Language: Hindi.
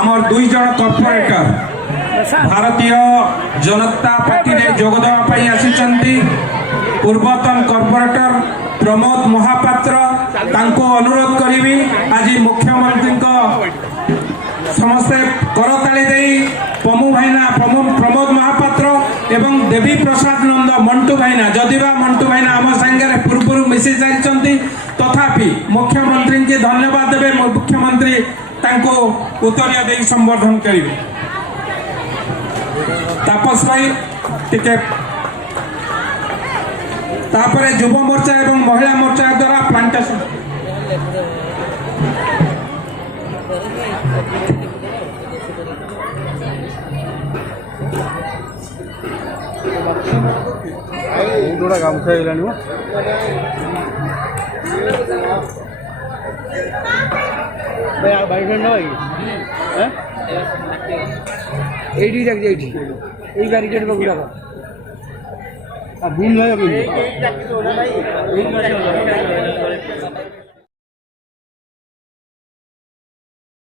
आमर दुई जन कॉर्पोरेटर भारतीय जनता पार्टी रे जोगदेवाई आसी पूर्वतन कॉर्पोरेटर प्रमोद महापात्र तांको अनुरोध करी आज मुख्यमंत्री समस्ते करताली दे पमु भाईना प्रमोद महापात्र एवं देवी प्रसाद नंद मंटू भाईना जदिबा मंटू भाईना आम सांगे पूर्व मिसी सारी तथापि मुख्यमंत्री के धन्यवाद देवे मुख्यमंत्री तांको उत्तरीय दे संबोधन करेंगे। तापस भाई टिके तापरे युव मोर्चा एवं महिला मोर्चा द्वारा प्लांटेशन थोड़ा गामछा ହେଇଲାଣି ମ भाई भाई फ्रेंड ना भाई हैं एडी जाक जाइठी এই ব্যারিকেড पे गुड़ा अब भूल नहीं अभी